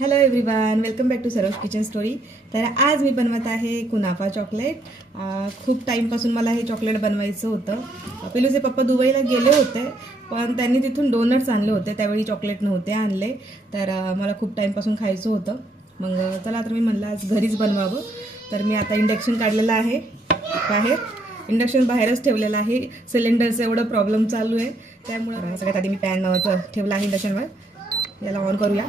Hello everyone, welcome back to Saroj kitchen story. तर आज मी बनवत आहे कुनाफा चॉकलेट. खूप टाईमपासून मला हे चॉकलेट बनवायचं होतं. पिलूचे पप्पा दुबईला गेले होते, पण त्यांनी तिथून डोनट्स आणले होते. त्यावेळी चॉकलेट नव्हते आणले, तर मला खूप टाईमपासून खायचं होतं. मग चला तर मी म्हणलं आज घरीच बनवावं. तर मी आता इंडक्शन काढलेलं आहे बाहेर. इंडक्शन बाहेरच ठेवलेलं आहे. सिलेंडरचं एवढं प्रॉब्लेम चालू आहे, त्यामुळं सगळ्यात आधी मी पॅन ठेवला आहे इंडक्शनवर. याला ऑन करूया.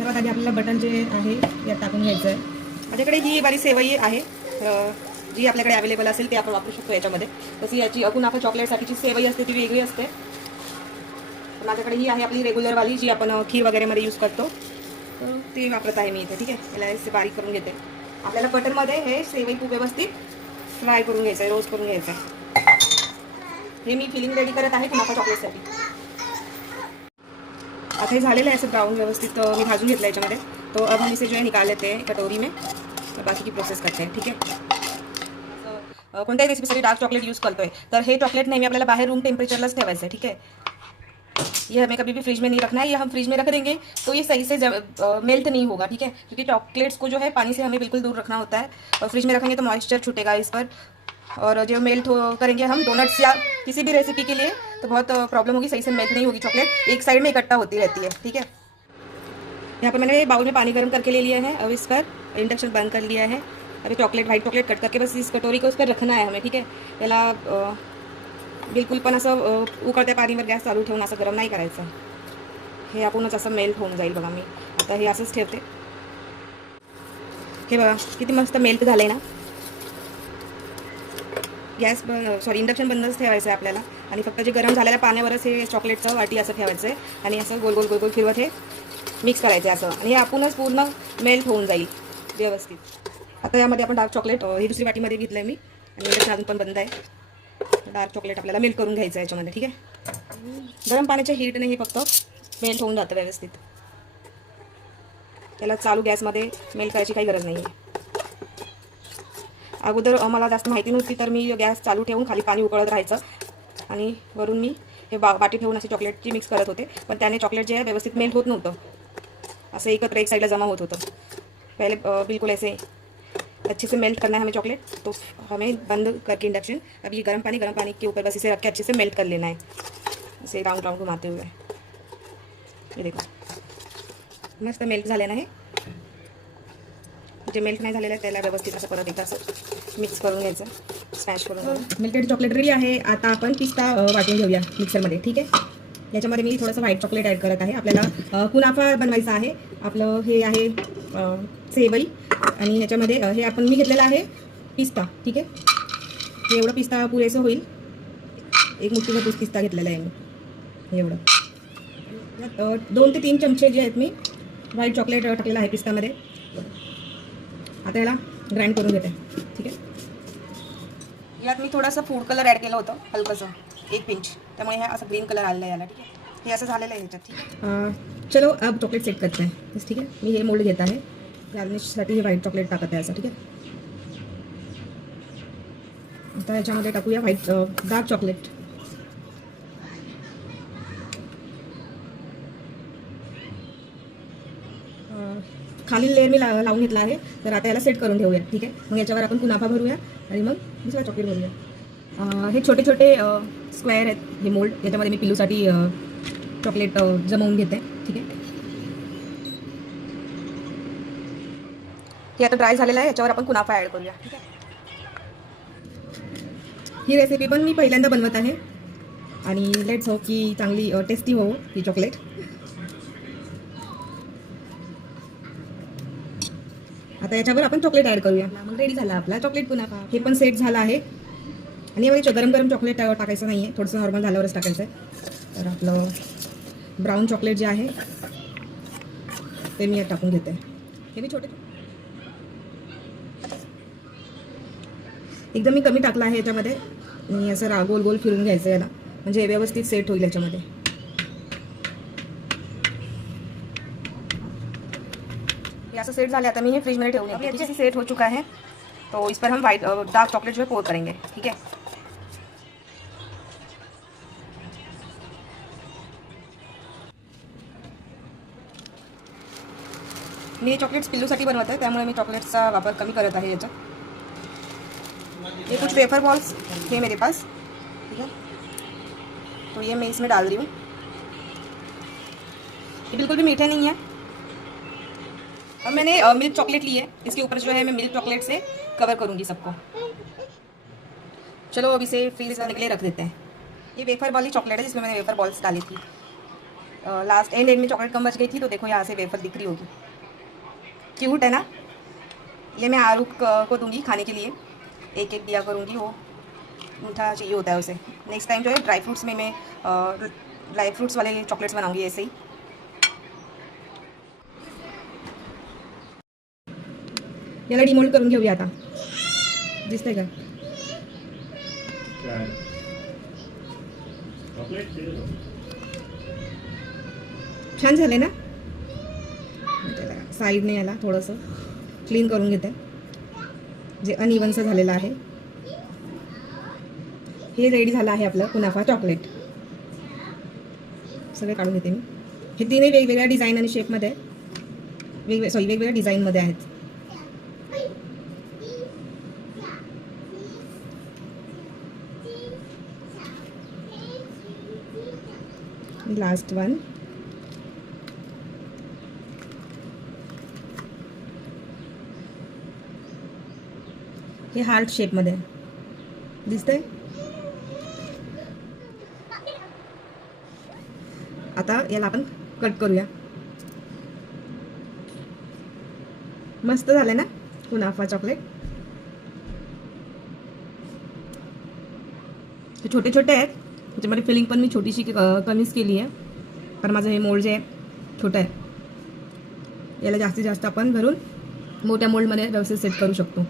सर्वात आधी आपल्याला बटन जे आहे यात टाकून घ्यायचं आहे. माझ्याकडे ही बारी सेवई आहे, जी आपल्याकडे अवेलेबल असेल ते आपण वापरू शकतो याच्यामध्ये. तशी याची कुनाफा चॉकलेटसाठीची सेवई असते ती वेगळी असते. माझ्याकडे ही आहे आपली रेग्युलरवाली, जी आपण खीर वगैरेमध्ये यूज करतो, तर ती वापरत आहे मी इथे. ठीक आहे, याला बारीक करून घेते. आपल्याला बटरमध्ये हे सेवई खूप व्यवस्थित फ्राय करून घ्यायचं आहे, रोस्ट करून घ्यायचं आहे. हे मी फिलिंग रेडी करत आहे कुनाफा चॉकलेटसाठी. आता हे झालेलं आहे असं ब्राउन व्यवस्थित मी भाजून घेतलं याच्यामध्ये. तो अब हम इसे जो है निकाल लेते हैं कटोरी में, तर बाकी की प्रोसेस करते हैं. ठीक आहे, कोणत्याही रेसिपीसाठी डार्क चॉकलेट यूज़ करतोय तर हे चॉकलेट नेहमी आपल्याला बाहेर रूम टेम्परेचरलाच ठेवायचं आहे. ठीक है, ये हमें कभी भी फ्रिज में नहीं रखना है. ये हम फ्रिज में रख देंगे तो ये सही से मेल्ट नहीं होगा. ठीक है, क्योंकि चॉकलेट्स को जो है पानी से हमें बिल्कुल दूर रखना होता है. और फ्रिज में रखेंगे तो मॉइस्चर छूटेगा इस पर, और जो मेल्ट करेंगे हम डोनट्स या किसी भी रेसिपी के लिए तो बहुत प्रॉब्लम होगी, सही से मेल्ट नहीं होगी. चॉकलेट एक साइड में इकट्ठा होती रहती है. ठीक है, यहाँ पर मैंने बाउल में पानी गर्म करके ले लिया है. अब इस पर इंडक्शन बंद कर लिया है. अभी चॉकलेट व्हाइट चॉकलेट कट करके बस इस कटोरी को उस पर रखना है हमें. ठीक है, याला बिलकुल पण असं उकळत्या पाणीवर गॅस चालू ठेवून असं गरम नाही करायचं. हे आपणच असं मेल्ट होऊन जाईल. बघा मी आता हे असंच ठेवते. हे बघा किती मस्त मेल्ट झालं आहे ना. गॅस इंडक्शन बंदच ठेवायचं आहे आपल्याला, आणि फक्त जे गरम झालेल्या पाण्यावरच हे चॉकलेटचं वाटी असं ठेवायचं आहे, आणि असं गोल गोल गोल गोल फिरवत हे मिक्स करायचं आहे असं, आणि हे आपणच पूर्ण मेल्ट होऊन जाईल व्यवस्थित. आता यामध्ये आपण डार्क चॉकलेट ही दुसरी वाटीमध्ये घेतलं आहे मी, आणि इंडक्शन अजून पण बंद आहे. डार्क चॉकलेट आपल्याला मेल्ट करून घ्यायचं आहे याच्यामध्ये. ठीक आहे, गरम पाण्याच्या हीटने हे फक्त मेल्ट होऊन जातं व्यवस्थित. त्याला चालू गॅसमध्ये मेल्ट करायची काही गरज नाही आहे. अगोदर मला जास्त माहिती नव्हती, तर मी गॅस चालू ठेवून खाली पाणी उकळत राहायचं, आणि वरून मी हे वाटी ठेवून असे चॉकलेटची मिक्स करत होते. पण त्याने चॉकलेट जे आहे व्यवस्थित मेल्ट होत नव्हतं, असं एकत्र एक साइडला जमा होत होतं. पहले बिल्कुल ऐसे अच्छे से मेल्ट करना है हमें चॉकलेट, तो हमें बंद करके इंडक्शन, अब ये गर्म पानी के ऊपर बस इसे रख के अच्छे से मेल्ट कर लेना है, इसे राउंड राउंड घुमाते हुए. ये देखो मस्त मेल्ट झालेलं आहे. जे मेल्ट नाही झालेलं आहे त्याला व्यवस्थित असं परत एकदा असं मिक्स करून घ्यायचं, स्मॅश करून. मेल्टेड चॉकलेट रेडी आहे. आता आपण पिस्ता वाटून घेऊया मिक्सरमध्ये. ठीक आहे, याच्यामध्ये मी थोडंसं व्हाईट चॉकलेट ॲड करत आहे. आपल्याला कुनाफा बनवायचा आहे. आपलं हे आहे सेवई, आणि ह्याच्यामध्ये हे मी घेतलेलं आहे पिस्ता. ठीक आहे, हे एवढं पिस्ता पुरेसं होईल. एक मुठ्ठीभर पिस्ता घेतलेला आहे मी. एवढं 2 ते 3 चमचे जे आहेत मी व्हाईट चॉकलेट टाकलेलं आहे पिस्तामध्ये. आता याला ग्राइंड करून घेते. ठीक आहे, यात मी थोडासा फूड कलर ॲड केलं होतं, हलकंसं 1 पिंच, त्यामुळे हे असं ग्रीन कलर आलेला आहे याला. ठीक आहे, हे असं झालेलं आहे ह्याच्यात. ठीक आहे, चलो अब चॉकलेट सेट करते हैं. बस ठीक आहे, मी हे मोल्ड घेत आहे. गार्निशसाठी हे व्हाईट चॉकलेट टाकत आहे असं. ठीक आहे, आता याच्यामध्ये टाकूया व्हाईट डार्क चॉकलेट. खाली लेअर मी लावून घेतला आहे. तर आता याला सेट करून ठेवूया. ठीक आहे, मग याच्यावर आपण कुनाफा भरूया, आणि मग दुसरा चॉकलेट भरूया. हे छोटे छोटे स्क्वेअर आहेत हे मोल्ड, याच्यामध्ये मी पिलूसाठी चॉकलेट जमवून घेते. ठीक आहे, हे आता ड्राय झालेलं आहे. याच्यावर आपण कुनाफा ॲड करूया. ठीक आहे, ही रेसिपी पण मी पहिल्यांदा बनवत आहे, आणि लेट्स होप की चांगली टेस्टी हो ही चॉकलेट. आता याच्यावर आपण चॉकलेट ॲड करूया. मग रेडी झाला आपला चॉकलेट कुनाफा. हे पण सेट झालं आहे, आणि यामध्ये गरम गरम चॉकलेट टाकायचं नाही आहे, थोडंसं नॉर्मल झाल्यावरच टाकायचं आहे. तर आपलं ब्राऊन चॉकलेट जे आहे ते मी टाकून घेते. हे मी एकदम मी कमी टाकलं आहे याच्यामध्ये, आणि असं गोल गोल फिरून घ्यायचं याला, म्हणजे व्यवस्थित सेट होईल याच्यामध्ये. ऐसा सेट झाले. आता मी हे फ्रिज में ठेवून येते. अच्छे से सेट हो चुका है, तो इस पर हम वाइट डार्क चॉकलेट जो है पोर करेंगे. ठीक है, मी चॉकलेट्स पिल्लूसाठी बनवत आहे, त्यामुळे मी चॉकलेट्सचा वापर कमी करत आहे याच्यात. ये कुछ वेफर बॉल्स थे मेरे पास, ठीक है, तो ये मैं इसमें डाल रही हूँ. ये बिल्कुल भी मीठे नहीं है. अब मैंने मिल्क चॉकलेट ली है, इसके ऊपर जो है मैं मिल्क चॉकलेट से कवर करूँगी सबको. चलो अब इसे फ्रीज करने के लिए रख देते हैं. ये वेफर वाली चॉकलेट है जिसमें मैंने वेफर बॉल्स डाली थी. लास्ट एंड में चॉकलेट कम बच गई थी, तो देखो यहाँ से वेफर दिख रही होगी. क्यूट है ना. ये मैं आरूख को दूंगी खाने के लिए, एक एक दिया करूँगी, वो मीठा चाहिए होता है उसे. नेक्स्ट टाइम जो है ड्राई फ्रूट्स में मैं ड्राई फ्रूट्स वाले चॉकलेट्स बनाऊँगी ऐसे ही. याला डिमोल्ड करून घेऊया आता. दिसतंय का. छान झाले ना. साईडने याला थोडंसं क्लीन करून घेते, जे अनइव्हनचं झालेलं आहे. हे रेडी झालं आहे आपलं कुनाफा चॉकलेट. सगळे काढून घेते मी. हे तीनही वेगवेगळ्या डिझाईन आणि शेपमध्ये वेगवेगळ्या डिझाईनमध्ये आहेत. Last one. हे हार्ट शेपमध्ये दिसतंय. आता याला आपण कट करूया. मस्त झालं ना कुनाफा चॉकलेट. हे छोटे छोटे आहेत, त्याच्यामध्ये फिलिंग पण मी छोटीशी कमीच केली आहे, कारण माझं हे मोल्ड जे आहे छोटं आहे. याला जास्तीत जास्त आपण भरून मोठ्या मोल्डमध्ये व्यवस्थित सेट करू शकतो.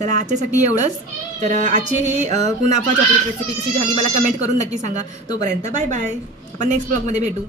तर आजच्यासाठी एवढंच. तर आजची ही कुनाफा चॉकलेट रेसिपी कशी झाली मला कमेंट करून नक्की सांगा. तोपर्यंत बाय बाय. आपण नेक्स्ट ब्लॉगमध्ये भेटू.